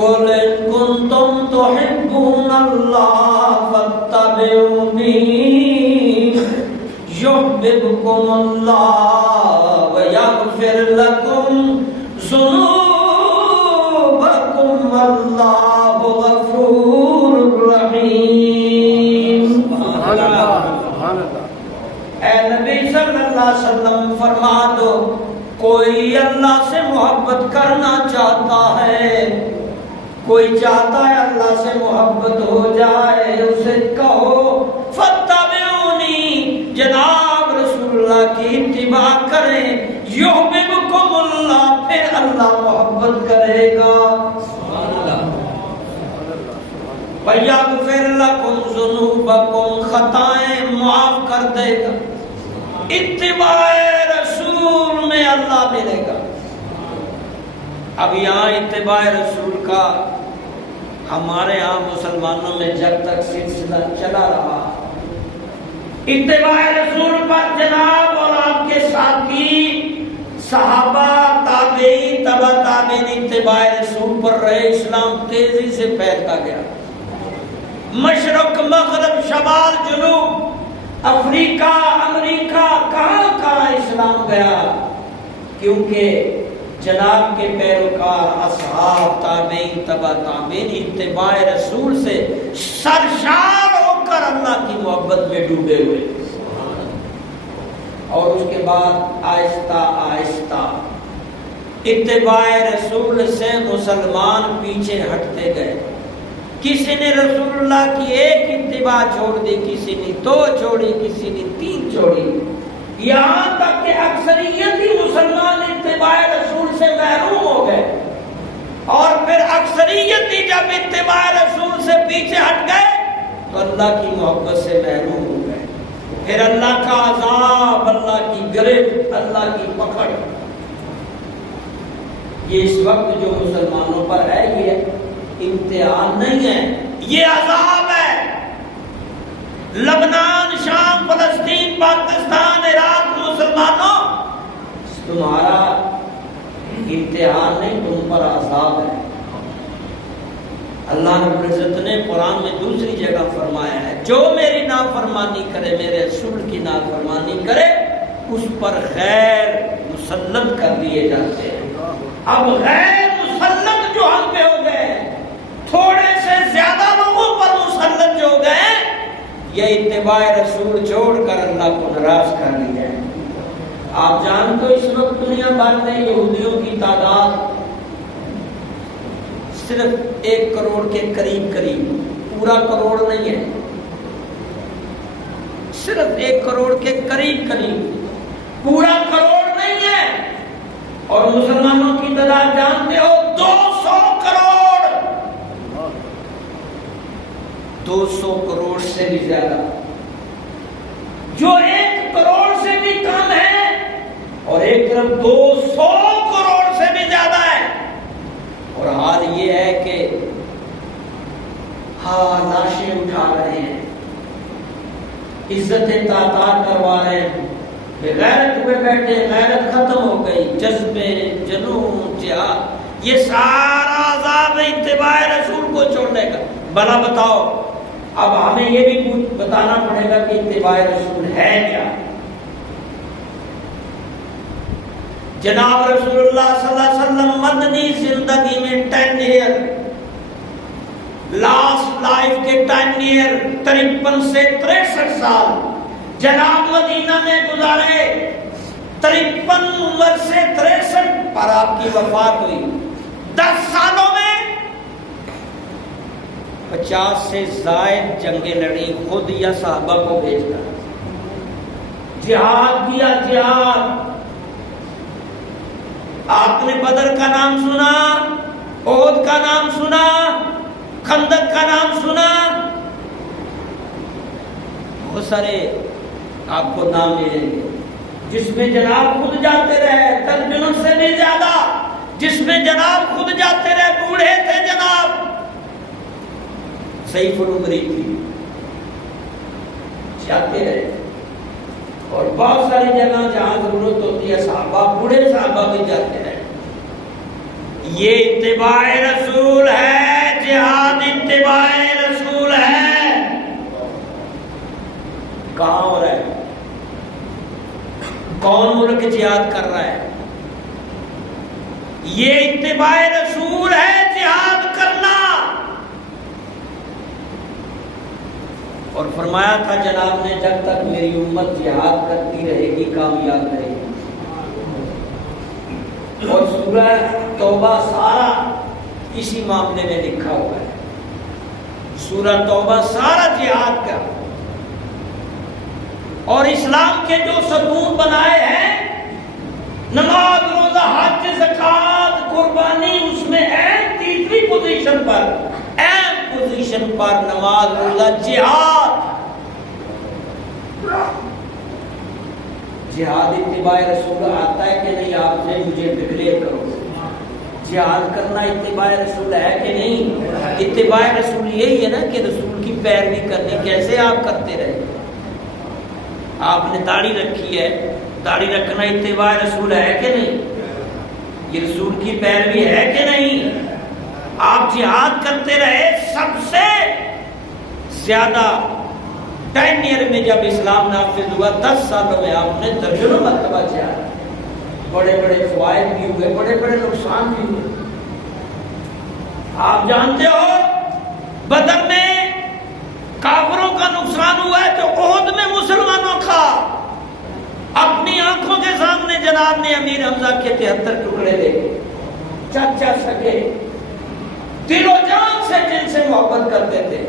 قل إن كنتم تحبون الله فاتبعوني يحببكم الله ويغفر لكم ذنوبكم والله غفور رحيم. اے نبی صلی اللہ علیہ وسلم فرما دو کوئی اللہ سے محبت کرنا چاہتا ہے، کوئی چاہتا ہے اللہ سے محبت ہو جائے، اسے کہو فتبعونی، جناب رسول اللہ کی اتباع کریں، یحببکم اللہ، پھر اللہ محبت کرے گا، وَيَغْفِرْ لَكُمْ ذُنُوبَكُمْ، خطائیں معاف کر دے گا. اتباع رسول میں اللہ ملے گا. اب یہاں اتباع رسول کا ہمارے ہاں مسلمانوں میں جب تک سلسلہ چلا رہا، اتباع رسول پر جناب اور آپ کے ساتھی صحابہ تابعین تبع تابعین اتباع رسول پر رہے، اسلام تیزی سے پھیلتا گیا. مشرق مغرب شمال جنوب افریقہ امریکہ کہاں کہاں اسلام گیا، کیونکہ جناب کے پیروکار اصحاب تابعین تبع تابعین اتباع رسول سے سرشار ہو کر اللہ کی محبت میں ڈوبے ہوئے. اور اس کے بعد آہستہ آہستہ اتباع رسول سے مسلمان پیچھے ہٹتے گئے. کسی نے رسول اللہ کی ایک اتباع چھوڑ دی، کسی نے دو چھوڑی، کسی نے تین چھوڑی، یہاں تک کہ اکثریت ہی مسلمان اتباع رسول سے محروم ہو گئے. اور پھر اکثریت ہی جب اتباع رسول سے پیچھے ہٹ گئے تو اللہ کی محبت سے محروم ہو گئے. پھر اللہ کا عذاب، اللہ کی گرفت، اللہ کی پکڑ، یہ اس وقت جو مسلمانوں پر ہے یہ امتحان نہیں ہے، یہ عذاب ہے. لبنان، شام، فلسطین، پاکستان، عراق، مسلمانوں تمہارا امتحان نہیں، تم پر عذاب ہے. اللہ رب العزت نے قرآن میں دوسری جگہ فرمایا ہے جو میری نافرمانی کرے، میرے رسول کی نافرمانی کرے، اس پر غیر مسلط کر دیے جاتے ہیں. اب غیر مسلط جو ہم پہ ہو گئے، تھوڑے سے زیادہ لوگوں پر مسلط جو ہو گئے، یہ اتباع رسول چھوڑ کر اللہ کو ناراض کر لیا ہے. آپ جانتے ہو اس وقت دنیا بھر میں یہودیوں کی تعداد صرف 1 کروڑ کے قریب، پورا کروڑ نہیں ہے، صرف 1 کروڑ کے قریب، پورا کروڑ نہیں ہے. اور مسلمانوں کی تعداد جانتے ہو 200 کروڑ، 200 کروڑ سے بھی زیادہ، جو 1 کروڑ سے بھی کم ہے، اور ایک طرف 200 کروڑ سے بھی زیادہ ہے. اور حال یہ ہے کہ لاشیں اٹھا رہے ہیں، عزتیں تعطار کروا رہے ہیں، غیرت پہ بیٹھے، غیرت ختم ہو گئی، جذبے، جنون، جہاد، یہ سارا عذاب اتباع رسول کو چھوڑنے کا. بھلا بتاؤ، اب ہمیں یہ بھی بتانا پڑے گا کہ اتباع رسول ہے کیا. جناب رسول اللہ صلی اللہ علیہ وسلم مدنی زندگی میں 10 ایئر، لاسٹ لائف کے 10 ایئر 53 سے 63 سال جناب مدینہ میں گزارے. 53 عمر سے 63 پر آپ کی وفات ہوئی. 10 سالوں میں 50 سے زائد جنگیں لڑی، خود یا صحابہ کو بھیج کر. جہاد کیا، جہاد. آپ نے بدر کا نام سنا، احد کا نام سنا، خندق کا نام سنا، بہت سارے آپ کو نام ملیں گے جس میں جناب خود جاتے رہے، ترجموں سے بھی زیادہ، جس میں جناب خود جاتے رہے، بوڑھے تھے جناب، سیف العمری تھی، جاتے رہے. اور بہت ساری جگہ جہاں ضرورت ہوتی ہے صحابہ، بوڑھے صحابہ بھی جاتے رہے. یہ اتباع رسول ہے. کہاں ہو رہا ہے؟ کون ملک جہاد کر رہا ہے؟ یہ اتباع رسول ہے جہاد کرنا. اور فرمایا تھا جناب نے جب تک میری امت جہاد کرتی رہے گی کامیاب رہے گی. اور سورہ توبہ سارا اسی معاملے میں لکھا ہوا ہے. سورہ توبہ سارا جہاد کا. اور اسلام کے جو ستون بنائے ہیں نماز روزہ حج زکات قربانی اس میں ہے تیسری پوزیشن پر. اہم پوزیشن پر نماز روزہ جہاد. جہاد اتباع رسول آتا ہے کہ نہیں؟ آپ سے مجھے ڈکلیئر کرو. جہاد کرنا اتباع رسول ہے کہ نہیں؟ اتباع رسول یہی ہے نا کہ رسول کی پیروی کرنی. کیسے آپ کرتے رہے؟ آپ نے داڑھی رکھی ہے, داڑھی رکھنا اتباع رسول ہے کہ نہیں؟ یہ رسول کی پیروی ہے کہ نہیں؟ آپ جہاد کرتے رہے. سب سے زیادہ 10 ایئر میں جب اسلام نافذ ہوا 10 سالوں میں آپ نے درجنوں مرتبہ جہاد. بڑے بڑے فوائد بھی ہوئے, بڑے بڑے نقصان بھی ہوئے. آپ جانتے ہو بدر میں کافروں کا نقصان ہوا ہے تو عہد میں مسلمانوں کا. اپنی آنکھوں کے سامنے جناب نے امیر حمزہ کے 73 ٹکڑے دیکھے. چچا سکے دل و جان سے جن سے محبت کرتے تھے,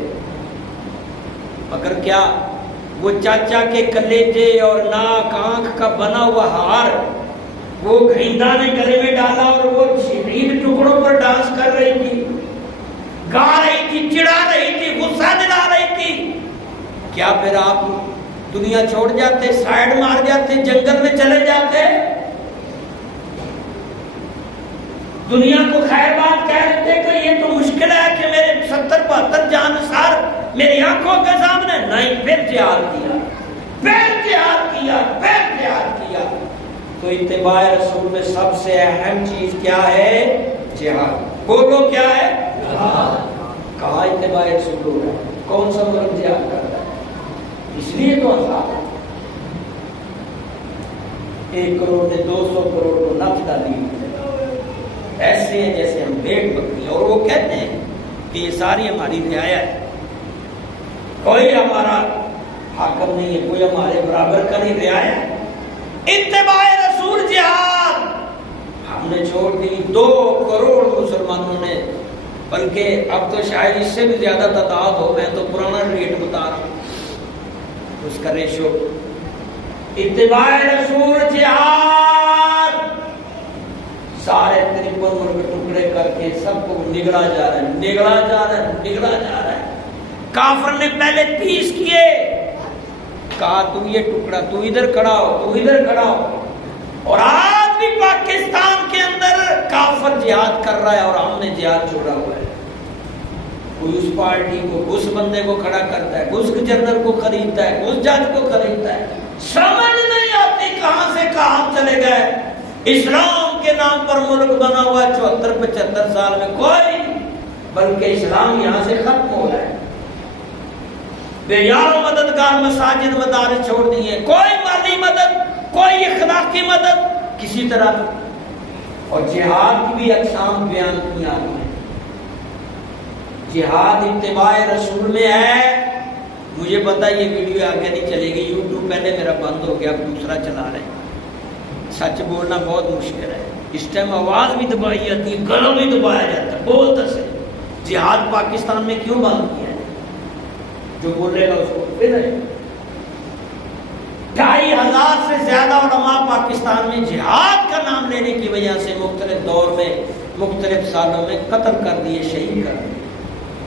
مگر کیا وہ چاچا کے کلیجے اور ناک آنکھ کا بنا ہوا ہار وہ گھیندا نے گلے میں ڈالا اور وہ شدید ٹکڑوں پر ڈانس کر رہی تھی, گا رہی تھی, چڑھا رہی تھی, غصہ دلا رہی تھی. کیا پھر آپ دنیا چھوڑ جاتے, سائیڈ مار جاتے, جنگل میں چلے جاتے, دنیا کو خیر بات کہہ دیتے کہ یہ تو مشکل ہے کہ میرے 70-72 جانسار میری آنکھوں کے سامنے؟ نہیں, پھر جہاد کیا, پھر جہاد کیا, پھر جہاد کیا. تو اتباع رسول میں سب سے اہم چیز کیا ہے؟ جہاد. بولو کیا ہے؟ جہاد. کہاں اتباع رسول ہو رہا ہے؟ کون سا ملک جہاد کر رہا ہے؟ اس لیے تو عذاب 1 کروڑ نے 200 کروڑ کو نفت ڈالی. ایسے ہیں جیسے ہم بھیڑ بکری. اور وہ کہتے ہیں کہ یہ ساری ہماری رعایا ہے, کوئی ہمارا حاکم نہیں ہے, کوئی ہمارے برابر کا نہیں, رعایا ہے. اتباع رسول جہاد ہم نے چھوڑ دی. 2 کروڑ مسلمانوں نے, بلکہ اب تو شاید اس سے بھی زیادہ تعداد ہو, میں تو پرانا ریٹ بتا رہا ہوں, اس کا ریشو. اتباع رسول جہاد سارے 53 ملک ٹکڑے کر کے سب کو نگلا جا رہا ہے, نگلا جا رہا ہے, نگلا جا رہا ہے. کافر نے پہلے 30 کیے, کہا تم یہ ٹکڑا, تو ادھر کھڑا ہو, تو ادھر کھڑا ہو. اور آج بھی پاکستان کے اندر کافر جہاد کر رہا ہے اور ہم نے جہاد چھوڑا ہوا ہے. کوئی اس پارٹی کو, اس بندے کو کھڑا کرتا ہے, اس جنرل کو خریدتا ہے, اس جج کو خریدتا ہے. سمجھ نہیں آتی کہاں سے کہاں چلے گئے. اسلام کے نام پر ملک بنا ہوا 74-75 سال میں کوئی, بلکہ اسلام یہاں سے ختم ہو رہا ہے. بے یار و مددگار مساجد مدارس چھوڑ دیے, کوئی مالی مدد, کوئی اخلاقی مدد کسی طرح. اور جہاد کی بھی اقسام بیان کی آئی ہیں. جہاد اتباع رسول میں ہے. مجھے پتا یہ ویڈیو آگے نہیں چلے گی, یوٹیوب پہلے میرا بند ہو گیا, اب دوسرا چلا رہے ہیں. سچ بولنا بہت مشکل ہے. اس ٹائم آواز بھی دبائی جاتی ہے, گلوں بھی دبایا جاتا ہے, بولتا سے. جہاد پاکستان میں کیوں بند کیا ہے؟ جو بولے گا اس کو پھر 2500 سے زیادہ علماء پاکستان میں جہاد کا نام لینے کی وجہ سے مختلف دور میں مختلف سالوں میں قتل کر دیے, شہید کر دیے.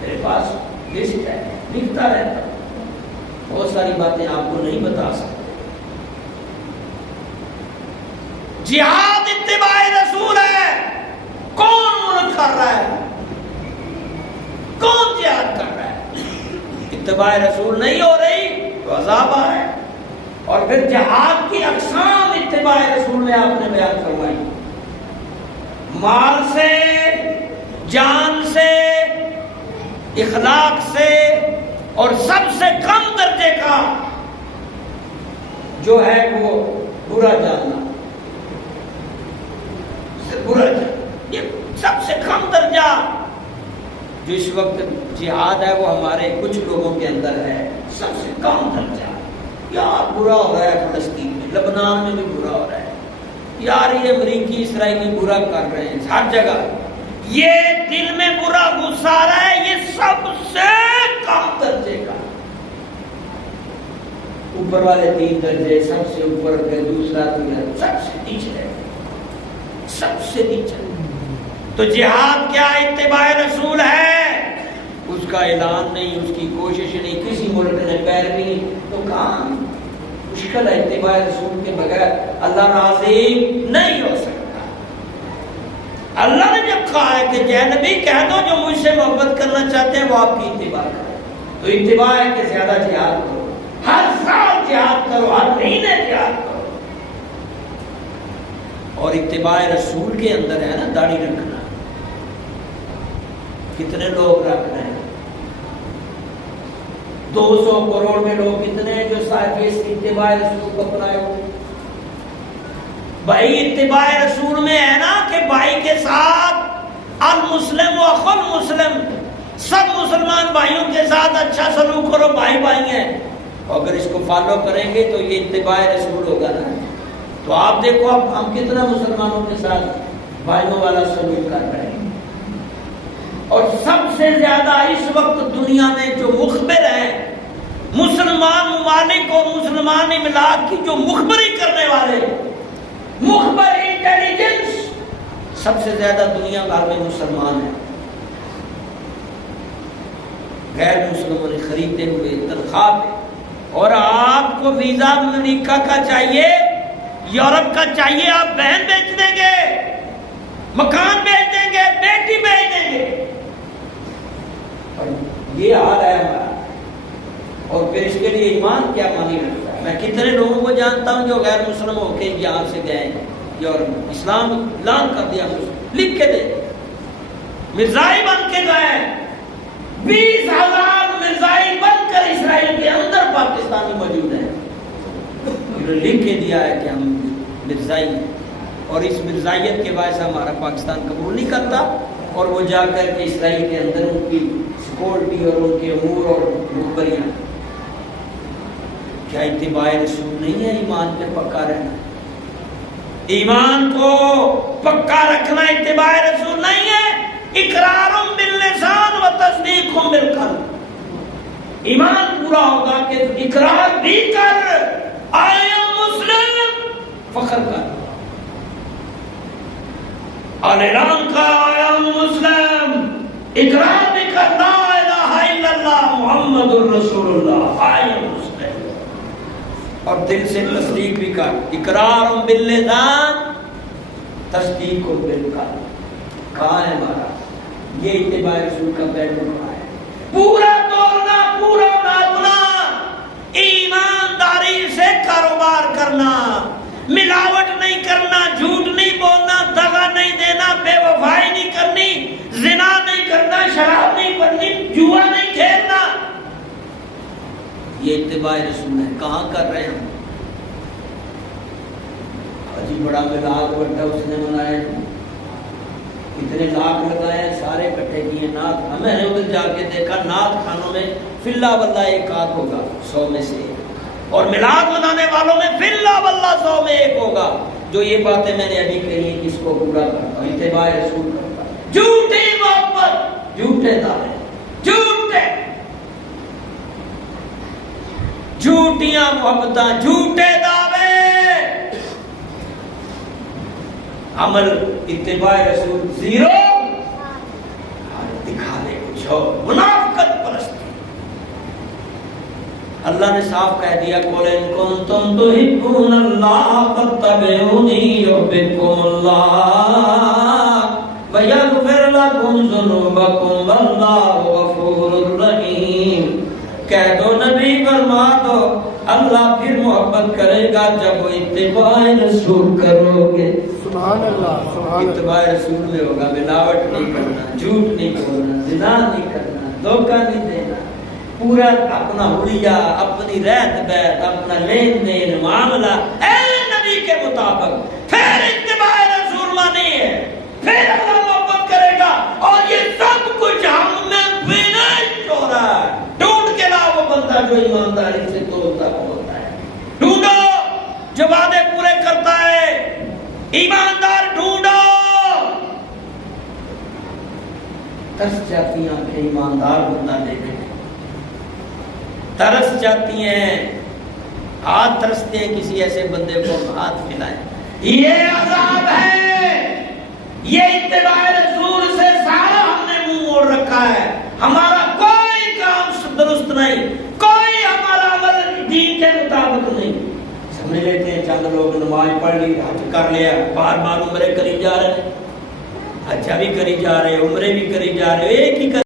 میرے پاس لسٹ ہے, لکھتا رہتا ہوں, بہت ساری باتیں آپ کو نہیں بتا سکتا. جہاد اتباع رسول ہے. کون ملک کر رہا ہے؟ کون جہاد کر رہا ہے؟ اتباع رسول نہیں ہو رہی تو عذاب آ رہا ہے. اور پھر جہاد کی اقسام اتباع رسول میں آپ نے بیان کروائی. مال سے, جان سے, اخلاق سے, اور سب سے کم درجے کا جو ہے وہ برا جاننا، برا جاننا، یہ سب سے کم درجہ جو اس وقت جہاد ہے وہ ہمارے کچھ لوگوں کے اندر ہے، سب سے کم درجہ۔ یار برا ہو رہا ہے فلسطین میں، لبنان میں بھی برا ہو رہا ہے، یار یہ امریکی اسرائیلی برا کر رہے ہیں ہر جگہ، یہ دل میں برا غصہ آ رہا ہے، یہ سب سے کم درجے کا۔ اوپر والے 3 درجے سب سے اوپر کے، دوسرا سب سے نیچے، سب سے نیچے۔ تو جہاد کیا اتباع رسول ہے، اس کا اعلان نہیں، اس کی کوشش نہیں، کسی ملک نے پیروی نہیں، تو کہاں مشکل ہے۔ اتباع رسول کے بغیر اللہ راضی نہیں ہو سکتا۔ اللہ نے جب کہا ہے کہ جے نبی کہہ دو جو مجھ سے محبت کرنا چاہتے ہیں وہ آپ کی اتباع کریں، تو اتباع ہے کہ زیادہ جہاد کرو، ہر سال جہاد کرو، ہر مہینے جہاد کرو۔ اور اتباع رسول کے اندر ہے نا داڑھی رکھنا، کتنے لوگ رکھ رہے ہیں؟ 200 کروڑ میں لوگ کتنے ہیں جو صاحب اس اتباع رسول کو اپنائے ہوئے؟ بھائی اتباع رسول میں ہے نا کہ بھائی کے ساتھ المسلم و اخو المسلم، سب مسلمان بھائیوں کے ساتھ اچھا سلوک کرو، بھائی بھائی ہیں، اگر اس کو فالو کریں گے تو یہ اتباع رسول ہوگا نا۔ تو آپ دیکھو اب ہم کتنا مسلمانوں کے ساتھ بھائیوں والا سلوک کر رہے ہیں، اور سب سے زیادہ اس وقت دنیا میں جو مخبر ہیں، مسلمان ممالک اور مسلمان املاک کی جو مخبری کرنے والے، مخبر انٹیلیجنس، سب سے زیادہ دنیا بھر میں مسلمان ہیں۔ غیر مسلموں نے خریدے ہوئے تنخواہ پہ، اور آپ کو ویزا امریکہ کا چاہیے، یورپ کا چاہیے، آپ بہن بیچ دیں گے، مکان بیچ دیں گے، بیٹی بیچ دیں گے، اور یہ حال ہے ہمارا۔ اور پھر اس کے لیے ایمان کیا مانی رکھتا ہے؟ میں کتنے لوگوں کو جانتا ہوں جو غیر مسلم ہو کے یہاں سے گئے ہیں یورپ، اسلام اعلان کر دیا، لکھ کے دے، مرزائی بن کے گئے، 20,000 مرزائی بن کر اسرائیل کے اندر پاکستانی موجود ہیں، لکھ کے دیا ہے کہ ہم مرزائی ہیں، اور اس مرزائیت کے باعث ہمارا پاکستان قبول نہیں کرتا، اور وہ جا کر کے اسرائیل کے اندر ان کی سیکورٹی اور ان کے امور اور مخبریاں۔ کیا اتباع رسول نہیں ہے ایمان پہ پکا رہنا؟ ایمان کو پکا رکھنا اتباع رسول نہیں ہے؟ اقرار باللسان و تصدیق بالقلب۔ ایمان پورا ہوگا کہ اقرار بھی کر، آئی ایم مسلم، فخر کر، اور اعلان کا آئی ایم مسلم، اقرار بھی کر، لا الہ الا اللہ محمد الرسول اللہ، آئی ایم مسلم، اور دل سے تصدیق بھی کر، اقرار باللسان تصدیق بالقلب۔ کہاں ہے ہمارا؟ یہ اتباع رسول کا پہلو ہے، پورا توڑنا، پورا ناپنا، ایمانداری سے کاروبار کرنا، ملاوٹ نہیں کرنا، جھوٹ نہیں بولنا، دغا نہیں دینا، بے وفائی نہیں کرنی، زنا نہیں کرنا، شراب نہیں پینی، جوا نہیں کھیلنا، یہ اتباع رسول ہے۔ کہاں کر رہے ہیں؟ جی بڑا میلاد بڑا اس نے منایا، کتنے لاکھ لگائے، سارے اکٹھے کیے نعت۔ میں نے ادھر جا کے دیکھا نعت خانوں میں فی اللہ واللہ ایک آدھ ہوگا 100 میں سے، اور میلاد منانے والوں میں فی اللہ واللہ 100 میں ایک ہوگا جو یہ باتیں میں نے ابھی کہی اس کو پورا کرتا ہوں، اتباع رسول کرتا ہوں۔ جھوٹی محبت، جھوٹے دعوے، جھوٹیاں محبتاں، جھوٹے دعوے، عمل اتباع رسول زیرو، دکھانے کچھ اور، منافقت پرستی۔ اللہ نے صاف کہہ دیا قل ان کنتم تحبون اللہ فاتبعونی یحببکم اللہ ویغفر لکم ذنوبکم واللہ غفور رحیم۔ کہہ دو نبی، فرما دو اللہ پھر محبت کرے گا جب وہ اتباع رسول کرو گے۔ سبحان اللہ، اتباع رسول میں ہوگا، ملاوٹ نہیں کرنا، جھوٹ نہیں بولنا، زنا نہیں کرنا، دھوکہ نہیں دینا، پورا اپنا حلیہ، اپنی رہت بیت، اپنا لین دین معاملہ اے نبی کے مطابق، پھر اتباع رسول مانی ہے، پھر اللہ محبت کرے گا، اور یہ سب کچھ ہم میں فنش ہو رہا ہے۔ ڈھونڈ کے لاؤ وہ بندہ جو ایمانداری سے توڑتا ہوتا ہے، ڈھونڈو جو وعدے پورے کرتا ہے، ایماندار ڈھونڈو۔ ترس جاتی ہیں کہ ایماندار بندہ دیکھے، ترس جاتی ہیں، ہاتھ ترستے ہیں کسی ایسے بندے کو ہاتھ ملائیں۔ یہ عذاب ہے، یہ اتباع رسول سے سارا ہم نے منہ موڑ رکھا ہے، ہمارا کوئی کام درست نہیں، کوئی ہمارا عمل دین کے مطابق نہیں۔ سمجھ لیتے ہیں چند لوگ نماز پڑھ لی، حج کر لیا، بار بار عمرے کری جا رہے ہیں، حج بھی کری جا رہے ہیں، عمرے بھی کری جا رہے ہیں، ایک ہی